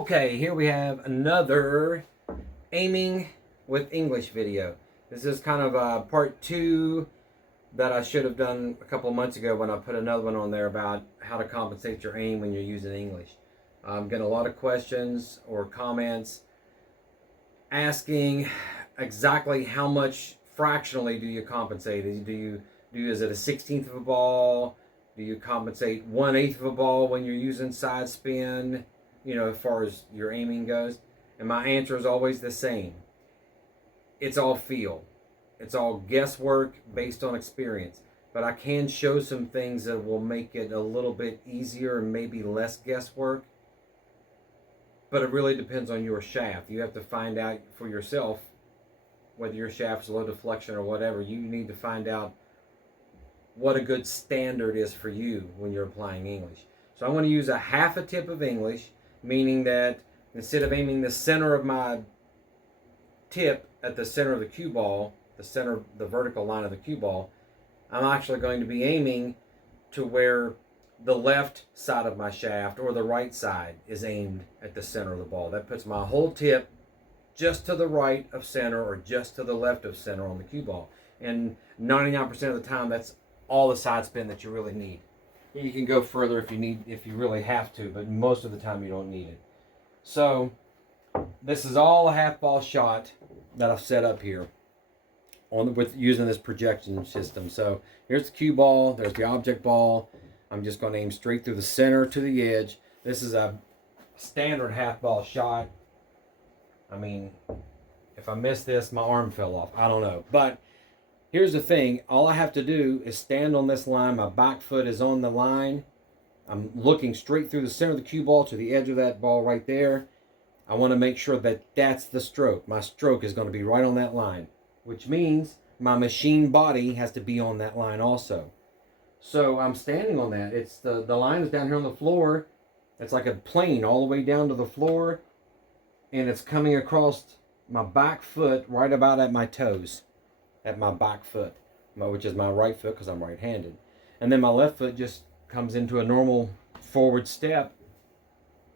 Okay, here we have another aiming with English video. This is kind of part two that I should have done a couple of months ago when I put another one on there about how to compensate your aim when you're using English. I'm getting a lot of questions or comments asking exactly how much fractionally do you compensate. Is it a 16th of a ball? Do you compensate 1/8 of a ball when you're using side spin? You know, as far as your aiming goes. And my answer is always the same. It's all feel. It's all guesswork based on experience. But I can show some things that will make it a little bit easier and maybe less guesswork. But it really depends on your shaft. You have to find out for yourself whether your shaft is low deflection or whatever. You need to find out what a good standard is for you when you're applying English. So I'm going to use a half a tip of English, meaning that instead of aiming the center of my tip at the center of the cue ball, the vertical line of the cue ball, I'm actually going to be aiming to where the left side of my shaft or the right side is aimed at the center of the ball. That puts my whole tip just to the right of center or just to the left of center on the cue ball. And 99% of the time, that's all the side spin that you really need. You can go further if you really have to, but most of the time you don't need it. So this is all a half ball shot that I've set up here with using this projection system. So here's the cue ball, there's the object ball. I'm just going to aim straight through the center to the edge. This is a standard half ball shot. I mean, if I miss this, my arm fell off. I don't know. But here's the thing. All I have to do is stand on this line. My back foot is on the line. I'm looking straight through the center of the cue ball to the edge of that ball right there. I want to make sure that that's the stroke. My stroke is going to be right on that line, which means my machine body has to be on that line also. So I'm standing on that. It's the line is down here on the floor. It's like a plane all the way down to the floor, and it's coming across my back foot right about at my toes, at my back foot, which is my right foot because I'm right-handed. And then my left foot just comes into a normal forward step,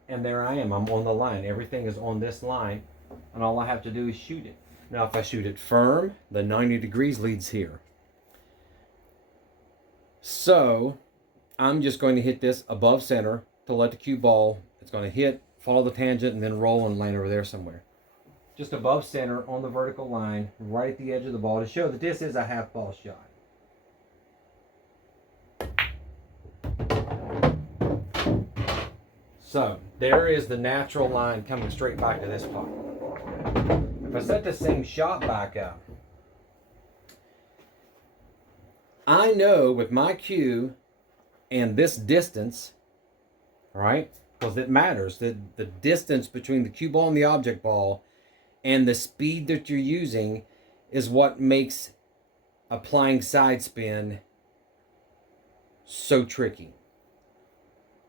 and there I am. I'm on the line. Everything is on this line, and all I have to do is shoot it. Now, if I shoot it firm, the 90 degrees leads here. So I'm just going to hit this above center to let the cue ball, it's going to hit, follow the tangent, and then roll and land over there somewhere. Just above center on the vertical line, right at the edge of the ball, to show that this is a half ball shot. So there is the natural line coming straight back to this spot. If I set the same shot back up, I know with my cue and this distance, right? Because it matters, the distance between the cue ball and the object ball and the speed that you're using is what makes applying side spin so tricky.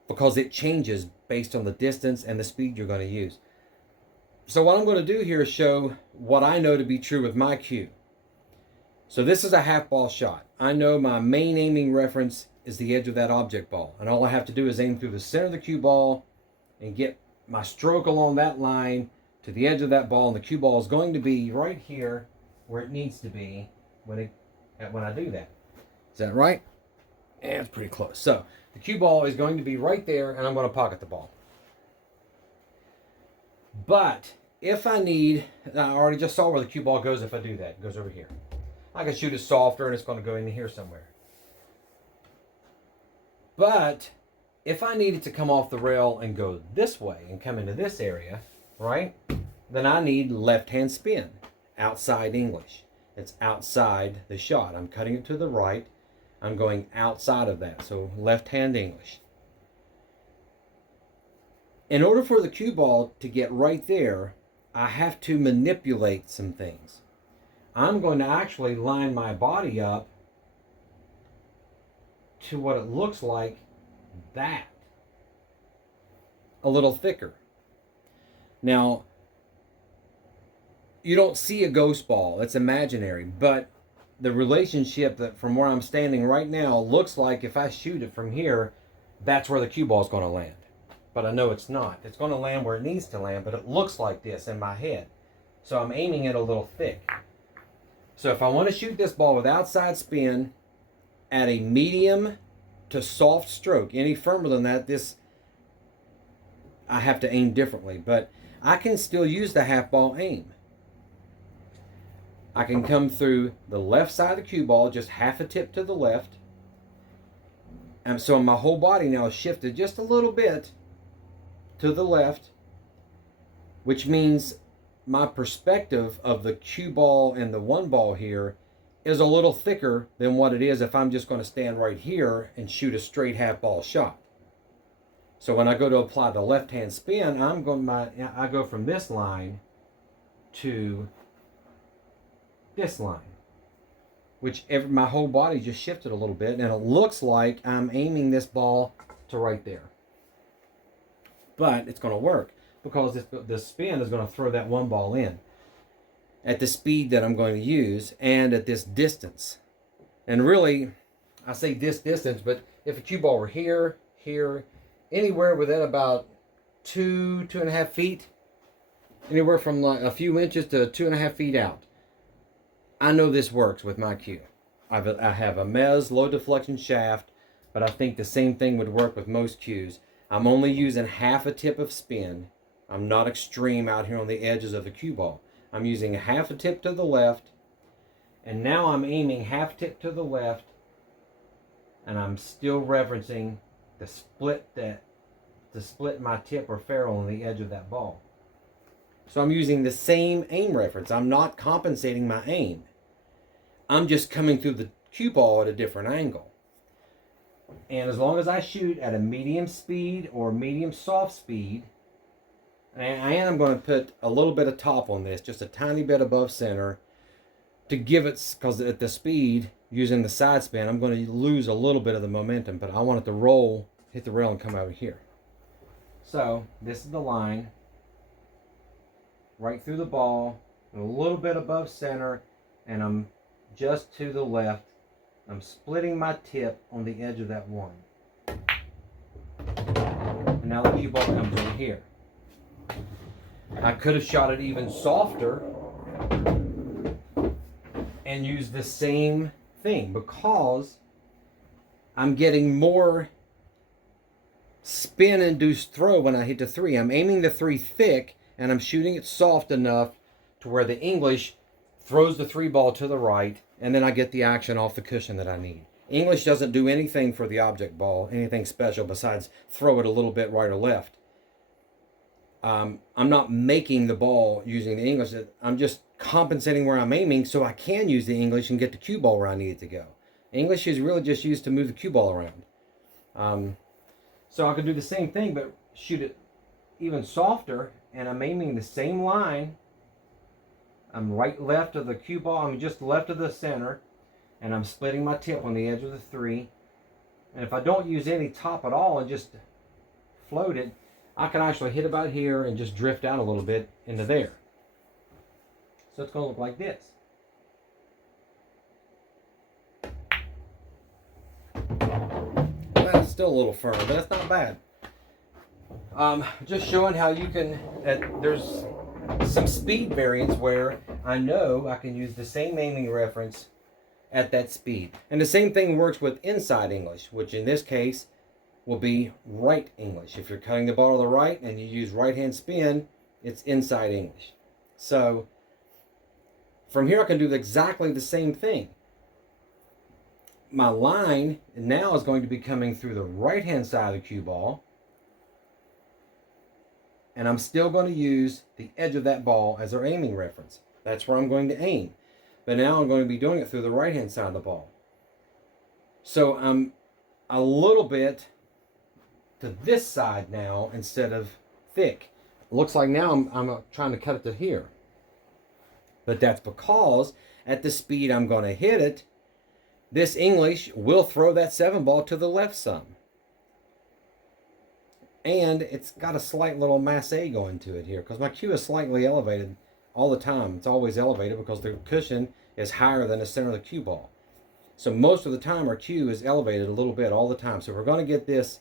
Because it changes based on the distance and the speed you're going to use. So what I'm going to do here is show what I know to be true with my cue. So this is a half ball shot. I know my main aiming reference is the edge of that object ball. And all I have to do is aim through the center of the cue ball and get my stroke along that line to the edge of that ball. And the cue ball is going to be right here where it needs to be when I do that. Is that right? Yeah, it's pretty close. So the cue ball is going to be right there, and I'm going to pocket the ball. But if I need, I already just saw where the cue ball goes if I do that. It goes over here. I can shoot it softer, and it's going to go in here somewhere. But if I need it to come off the rail and go this way and come into this area, right, then I need left-hand spin, outside English. It's outside the shot. I'm cutting it to the right. I'm going outside of that, so left-hand English. In order for the cue ball to get right there, I have to manipulate some things. I'm going to actually line my body up to what it looks like that. A little thicker. Now, you don't see a ghost ball. It's imaginary, but the relationship that from where I'm standing right now looks like if I shoot it from here, that's where the cue ball is going to land. but I know it's not. It's going to land where it needs to land, but it looks like this in my head. So I'm aiming it a little thick. So if I want to shoot this ball with outside spin at a medium to soft stroke, any firmer than that, I have to aim differently. But I can still use the half ball aim. I can come through the left side of the cue ball, just half a tip to the left. And so my whole body now is shifted just a little bit to the left, which means my perspective of the cue ball and the one ball here is a little thicker than what it is if I'm just going to stand right here and shoot a straight half ball shot. So when I go to apply the left hand spin, I go from this line to this line, which my whole body just shifted a little bit, and it looks like I'm aiming this ball to right there. But it's going to work because the spin is going to throw that one ball in at the speed that I'm going to use and at this distance. And really, I say this distance, but if a cue ball were here, anywhere within about 2.5 feet, anywhere from like a few inches to 2.5 feet out, I know this works with my cue. I have a Mez low deflection shaft, but I think the same thing would work with most cues. I'm only using half a tip of spin. I'm not extreme out here on the edges of the cue ball. I'm using a half a tip to the left, and now I'm aiming half tip to the left, and I'm still referencing to split my tip or ferrule on the edge of that ball. So I'm using the same aim reference. I'm not compensating my aim. I'm just coming through the cue ball at a different angle. And as long as I shoot at a medium speed or medium soft speed, and I'm going to put a little bit of top on this, just a tiny bit above center, to give it, because at the speed, using the side spin, I'm going to lose a little bit of the momentum, but I want it to roll, hit the rail, and come over here. So this is the line, right through the ball, a little bit above center, and I'm just to the left. I'm splitting my tip on the edge of that one. And now the cue ball comes over here. I could have shot it even softer and used the same thing because I'm getting more spin-induced throw when I hit the 3. I'm aiming the 3 thick, and I'm shooting it soft enough to where the English throws the 3 ball to the right, and then I get the action off the cushion that I need. English doesn't do anything for the object ball, anything special besides throw it a little bit right or left. I'm not making the ball using the English. I'm just compensating where I'm aiming so I can use the English and get the cue ball where I need it to go. English is really just used to move the cue ball around. So I could do the same thing, but shoot it even softer, and I'm aiming the same line. I'm right left of the cue ball. I'm just left of the center, and I'm splitting my tip on the edge of the 3. And if I don't use any top at all and just float it, I can actually hit about here and just drift out a little bit into there. So it's going to look like this. That's still a little firm, but that's not bad. Just showing how you can, there's some speed variance where I know I can use the same aiming reference at that speed. And the same thing works with inside English, which in this case will be right English. If you're cutting the ball to the right and you use right hand spin, it's inside English. So from here I can do exactly the same thing. My line now is going to be coming through the right hand side of the cue ball, and I'm still going to use the edge of that ball as our aiming reference. That's where I'm going to aim. But now I'm going to be doing it through the right hand side of the ball. So I'm a little bit to this side now instead of thick. Looks like now I'm trying to cut it to here. But that's because at the speed I'm going to hit it, this English will throw that 7 ball to the left some. And it's got a slight little masse going to it here because my cue is slightly elevated all the time. It's always elevated because the cushion is higher than the center of the cue ball. So most of the time our cue is elevated a little bit all the time. So we're going to get this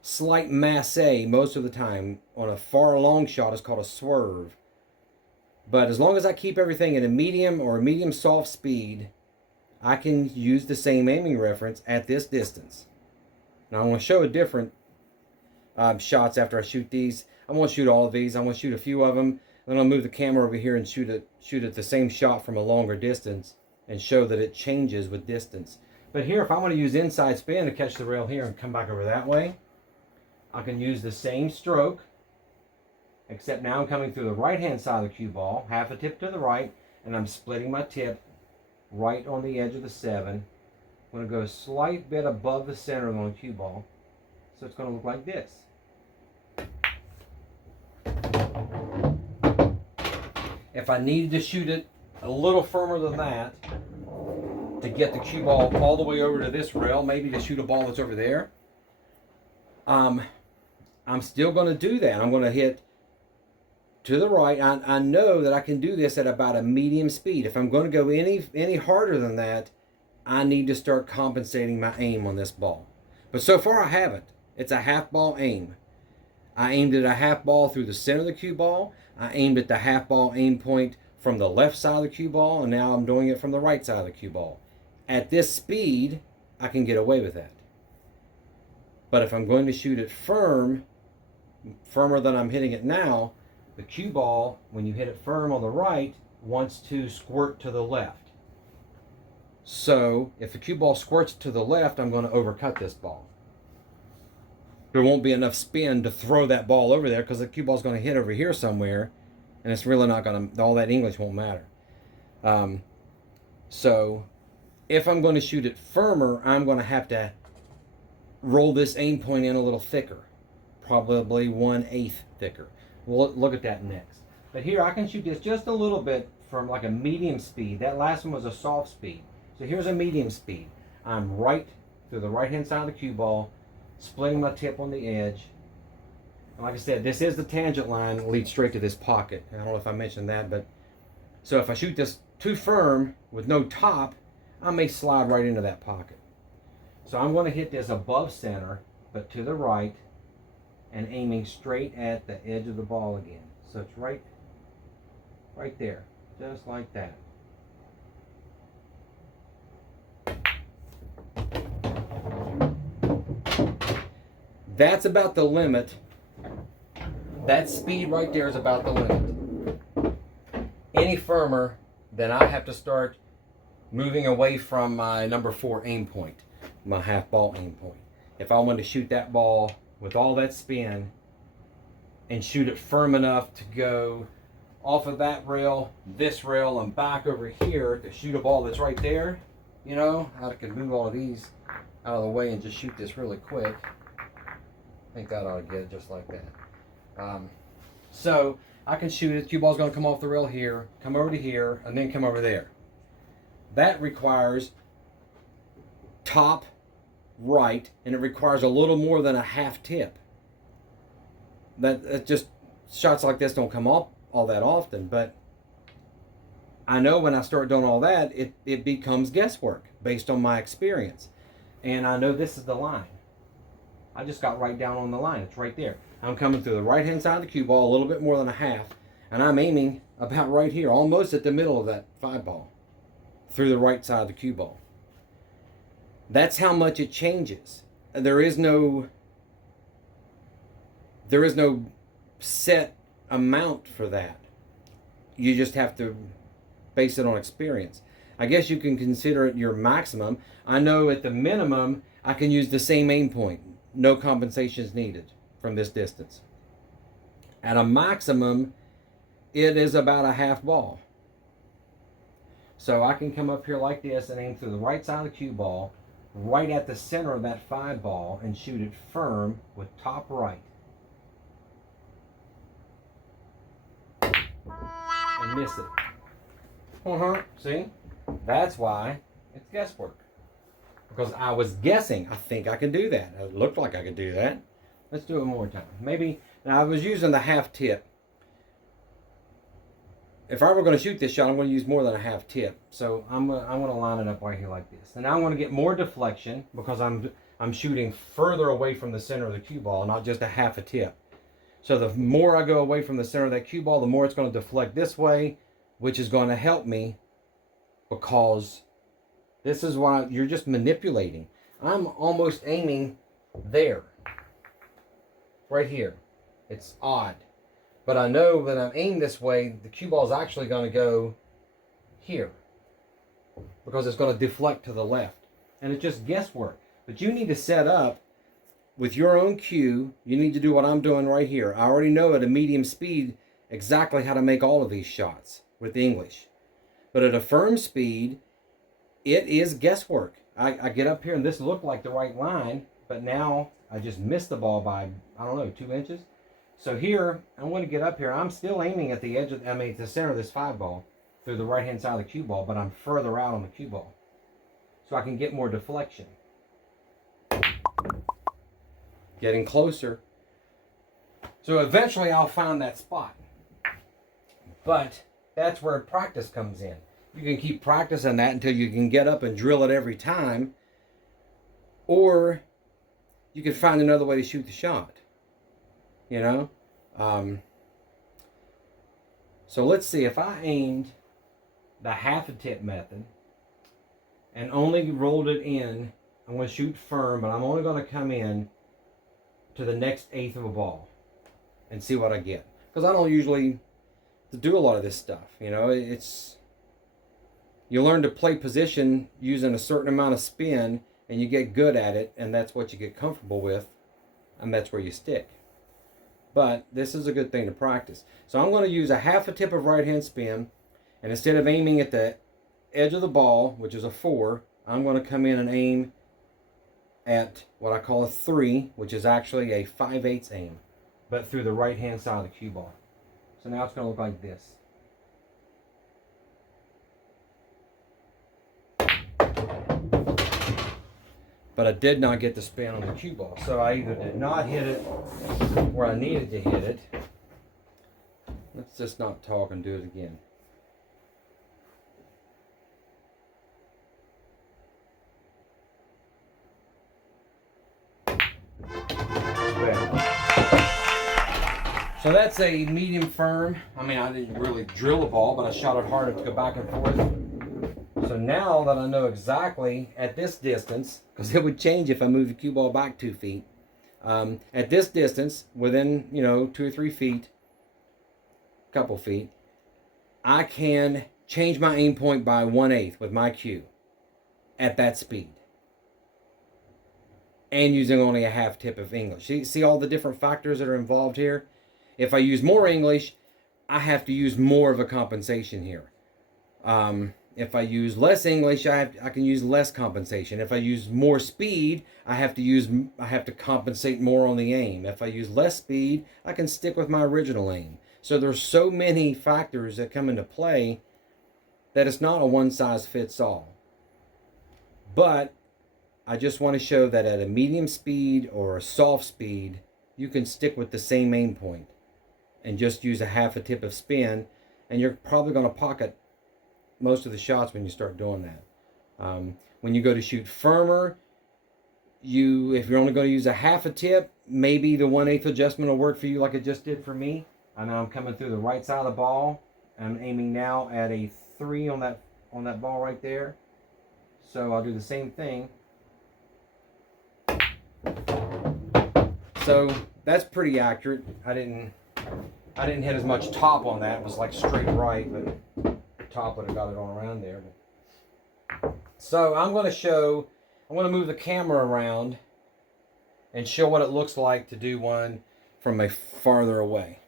slight masse most of the time. On a far long shot, it's called a swerve. But as long as I keep everything at a medium or a medium soft speed, I can use the same aiming reference at this distance. Now I'm going to show a different shots after I shoot these. I'm going to shoot all of these. I'm going to shoot a few of them. Then I'll move the camera over here and shoot at the same shot from a longer distance and show that it changes with distance. But here, if I want to use inside spin to catch the rail here and come back over that way, I can use the same stroke, except now I'm coming through the right-hand side of the cue ball, half a tip to the right, and I'm splitting my tip right on the edge of the 7. I'm going to go a slight bit above the center on the cue ball, so it's going to look like this. If I needed to shoot it a little firmer than that to get the cue ball all the way over to this rail, maybe to shoot a ball that's over there, I'm still going to do that. I'm going to hit to the right. I know that I can do this at about a medium speed. If I'm going to go any harder than that, I need to start compensating my aim on this ball. But so far I haven't. It's a half ball aim. I aimed at a half ball through the center of the cue ball. I aimed at the half ball aim point from the left side of the cue ball, and now I'm doing it from the right side of the cue ball. At this speed, I can get away with that. But if I'm going to shoot it firmer than I'm hitting it now, the cue ball, when you hit it firm on the right, wants to squirt to the left. So if the cue ball squirts to the left, I'm going to overcut this ball. There won't be enough spin to throw that ball over there because the cue ball is going to hit over here somewhere, and it's really not going to, all that English won't matter. So if I'm going to shoot it firmer, I'm going to have to roll this aim point in a little thicker, probably 1/8 thicker. We'll look at that next. But here I can shoot this just a little bit from like a medium speed. That last one was a soft speed. So here's a medium speed. I'm right through the right hand side of the cue ball, splitting my tip on the edge. And like I said, this is the tangent line that leads straight to this pocket. I don't know if I mentioned that, but so if I shoot this too firm with no top, I may slide right into that pocket. So I'm going to hit this above center, but to the right, and aiming straight at the edge of the ball again. So it's right there, just like that. That's about the limit. That speed right there is about the limit. Any firmer, then I have to start moving away from my number 4 aim point, my half ball aim point. If I want to shoot that ball with all that spin and shoot it firm enough to go off of that rail, this rail, and back over here to shoot a ball that's right there, you know, I could move all of these out of the way and just shoot this really quick. I think that ought to get it just like that. So I can shoot it. Cue ball's going to come off the rail here, come over to here, and then come over there. That requires top right, and it requires a little more than a half tip. That just, shots like this don't come off all that often, but I know when I start doing all that, it becomes guesswork based on my experience. And I know this is the line. I just got right down on the line. It's right there. I'm coming through the right-hand side of the cue ball, a little bit more than a half, and I'm aiming about right here, almost at the middle of that 5 ball, through the right side of the cue ball. That's how much it changes. There is no set amount for that. You just have to base it on experience. I guess you can consider it your maximum. I know at the minimum, I can use the same aim point. No compensations needed from this distance. At a maximum, it is about a half ball. So I can come up here like this and aim through the right side of the cue ball, right at the center of that 5 ball, and shoot it firm with top right. And miss it. See? That's why it's guesswork. Because I was guessing, I think I could do that. It looked like I could do that. Let's do it one more time. Maybe, now I was using the half tip. If I were going to shoot this shot, I'm going to use more than a half tip. So I'm going to line it up right here like this. And now I'm going to get more deflection because I'm I'm shooting further away from the center of the cue ball, not just a half a tip. So the more I go away from the center of that cue ball, the more it's going to deflect this way, which is going to help me, because this is why you're just manipulating. I'm almost aiming there, right here. It's odd, but I know that I'm aimed this way, the cue ball is actually going to go here, because it's going to deflect to the left, and it's just guesswork. But you need to set up with your own cue. You need to do what I'm doing right here. I already know at a medium speed exactly how to make all of these shots with English, but at a firm speed, it is guesswork. I get up here and this looked like the right line, but now I just missed the ball by, I don't know, 2 inches. So here, I'm going to get up here. I'm still aiming at the edge of, the center of this 5-ball through the right-hand side of the cue ball, but I'm further out on the cue ball, so I can get more deflection. Getting closer. So eventually I'll find that spot. But that's where practice comes in. You can keep practicing that until you can get up and drill it every time. Or you can find another way to shoot the shot. You know? So let's see, if I aimed the half a tip method and only rolled it in, I'm going to shoot firm, but I'm only going to come in to the next eighth of a ball and see what I get. Because I don't usually do a lot of this stuff. You know, you learn to play position using a certain amount of spin, and you get good at it, and that's what you get comfortable with, and that's where you stick. But this is a good thing to practice. So I'm going to use a half a tip of right hand spin, and instead of aiming at the edge of the ball, which is a 4, I'm going to come in and aim at what I call a 3, which is actually a 5/8 aim, but through the right hand side of the cue ball. So now it's going to look like this. But I did not get the spin on the cue ball, so I either did not hit it where I needed to hit it. Let's just not talk and do it again. So that's a medium firm. I mean, I didn't really drill the ball, but I shot it hard to go back and forth. So now that I know exactly at this distance, because it would change if I moved the cue ball back 2 feet. At this distance, within 2 or 3 feet, couple feet, I can change my aim point by 1/8 with my cue at that speed, and using only a half tip of English. See all the different factors that are involved here? If I use more English, I have to use more of a compensation here. If I use less English, I can use less compensation. If I use more speed, I have to compensate more on the aim. If I use less speed, I can stick with my original aim. So there's so many factors that come into play that it's not a one-size-fits-all. But I just want to show that at a medium speed or a soft speed, you can stick with the same aim point and just use a half a tip of spin, and you're probably going to pocket most of the shots when you start doing that. When you go to shoot firmer, if you're only going to use a half a tip, maybe the 1/8 adjustment will work for you like it just did for me. And now I'm coming through the right side of the ball. I'm aiming now at a 3 on that ball right there. So I'll do the same thing. So that's pretty accurate. I didn't hit as much top on that. It was like straight right, but the top would have got it all around there. So I'm going to move the camera around and show what it looks like to do one from a farther away.